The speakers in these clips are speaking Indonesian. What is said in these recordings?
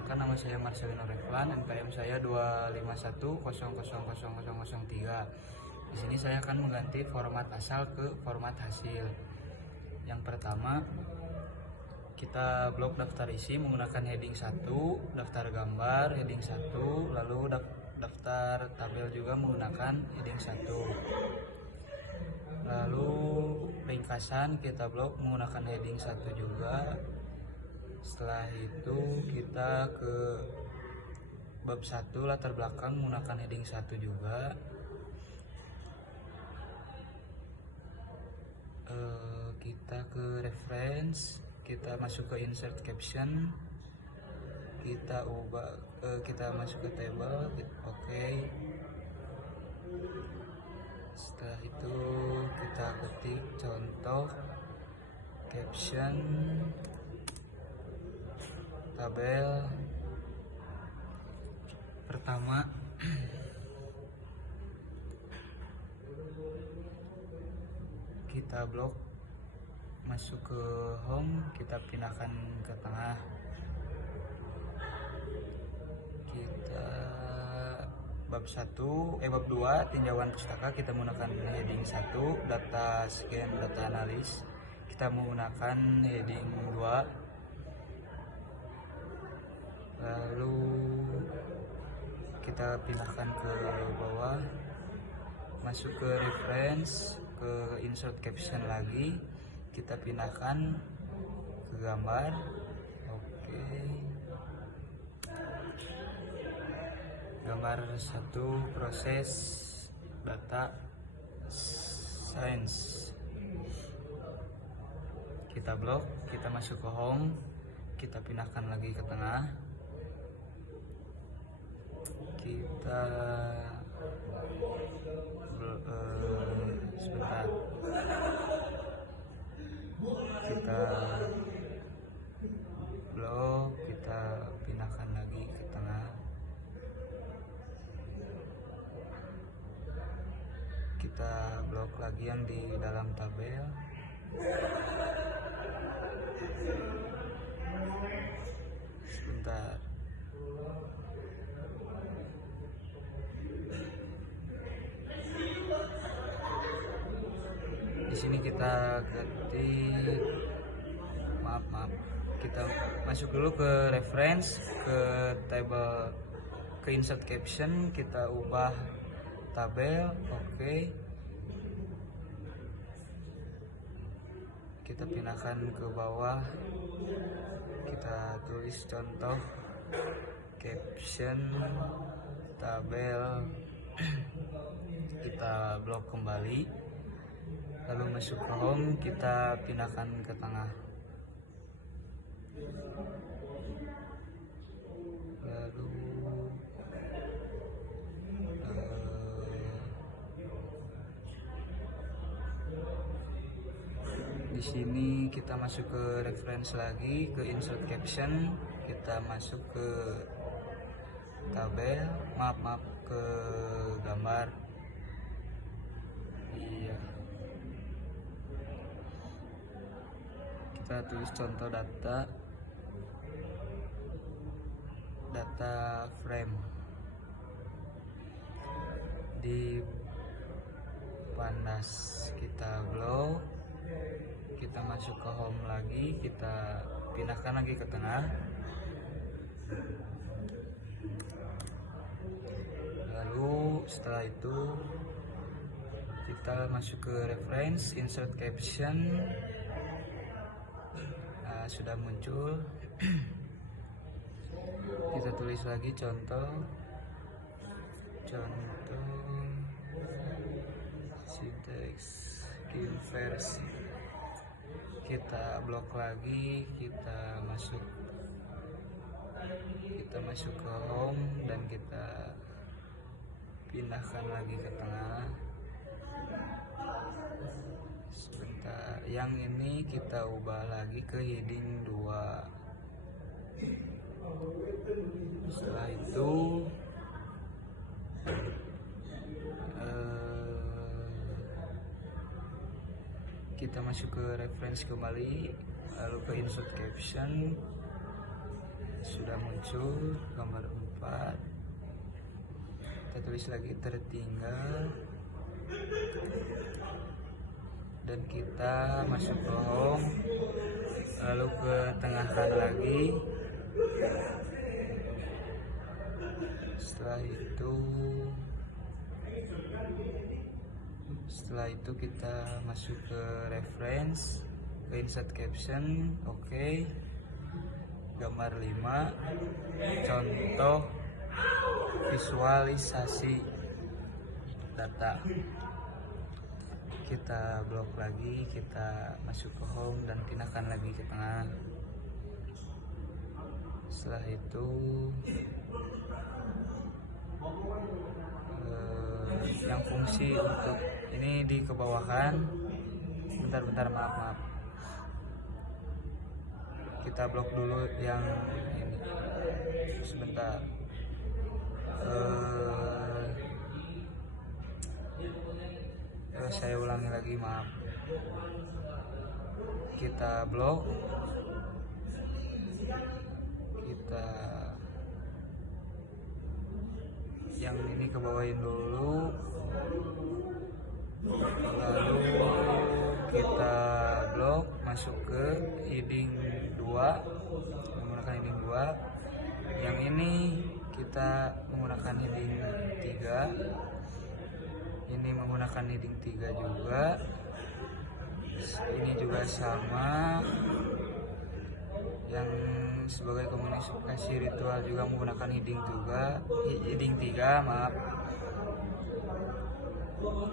Perkenalkan, nama saya Marcelino Reflan, NPM saya 251000003. Di sini saya akan mengganti format asal ke format hasil. Yang pertama, kita blok daftar isi menggunakan heading 1, daftar gambar heading 1, lalu daftar tabel juga menggunakan heading 1. Lalu ringkasan kita blok menggunakan heading 1 juga. Setelah itu kita ke bab 1 latar belakang menggunakan heading 1 juga. Kita ke reference, kita masuk ke insert caption, kita masuk ke table, oke. Setelah itu kita ketik contoh caption tabel pertama. Kita blok masuk ke home, kita pindahkan ke tengah. Kita bab 2 tinjauan pustaka, kita menggunakan heading 1, data scan, data analis, kita menggunakan heading 2. Lalu kita pindahkan ke bawah, masuk ke reference, ke insert caption lagi, kita pindahkan ke gambar, oke. Gambar 1, proses data science, kita blok, kita masuk ke home, kita pindahkan lagi ke tengah, kita sebentar, kita blok, kita pindahkan lagi ke tengah, kita blok lagi yang di dalam tabel, sebentar. Di sini kita ketik, maaf, kita masuk dulu ke reference, ke table, ke insert caption, kita ubah tabel, oke. Kita pindahkan ke bawah, kita tulis contoh caption tabel, kita blok kembali, lalu masuk ke home, kita pindahkan ke tengah, lalu di sini kita masuk ke reference lagi, ke insert caption, kita masuk ke tabel, maaf, ke gambar, iya. Kita tulis contoh data frame, di pandas kita blok, kita masuk ke home lagi, kita pindahkan lagi ke tengah, lalu setelah itu kita masuk ke reference, insert caption, sudah muncul. Kita tulis lagi contoh sinteks inversi, kita blok lagi, kita masuk ke home dan kita pindahkan lagi ke tengah. Sebentar, yang ini kita ubah lagi ke heading 2. Setelah itu kita masuk ke reference kembali, lalu ke insert caption, sudah muncul gambar 4. Kita tulis lagi tertinggal dan kita masuk ke home, lalu ke tengahkan lagi. Setelah itu kita masuk ke reference, ke insert caption. Oke. Gambar 5, contoh visualisasi data. Kita blok lagi, kita masuk ke home dan pindahkan lagi ke tengah. Setelah itu yang fungsi untuk ini di kebawahan, bentar maaf, kita blok dulu yang ini sebentar. Saya ulangi lagi, maaf. Kita blok, kita yang ini kebawain dulu, lalu kita blok masuk ke heading 2, menggunakan heading 2. Yang ini kita menggunakan heading 3, ini menggunakan heading 3 juga, ini juga sama. Yang sebagai komunikasi ritual juga menggunakan heading 3, maaf.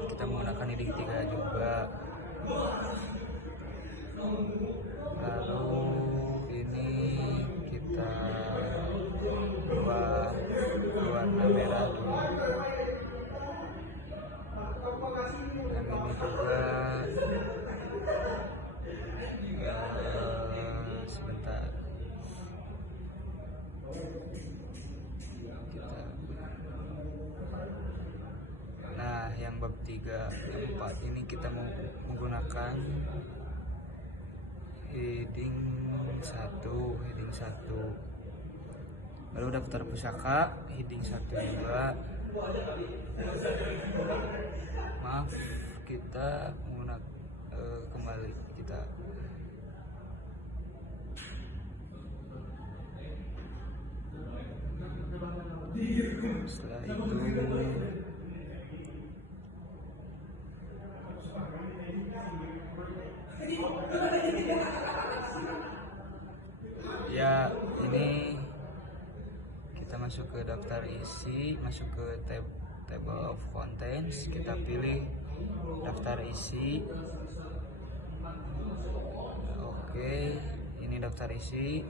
Kita menggunakan heading 3 juga. Lalu ini kita ubah warna merah dulu. Yang ini juga sebentar. Nah, yang bab 3, yang 4 ini kita mau menggunakan heading 1. Lalu daftar pusaka heading 1 juga. Maaf, kita menggunakan kembali kita setelah itu ya, ini kita masuk ke daftar isi, masuk ke table of contents, kita pilih daftar isi. Oke, ini daftar isi.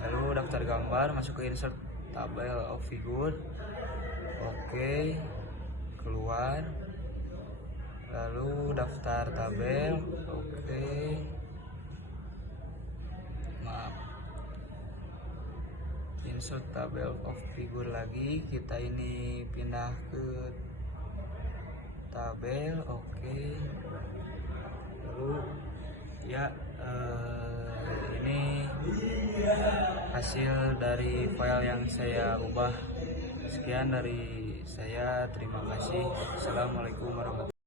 Lalu daftar gambar, masuk ke insert table of figure. Oke, keluar. Lalu daftar tabel. Oke, maaf, insert table of figure lagi. Kita ini pindah ke tabel. Oke, lalu ya, ini hasil dari file yang saya ubah. Sekian dari saya, terima kasih. Assalamualaikum warahmatullahi wabarakatuh.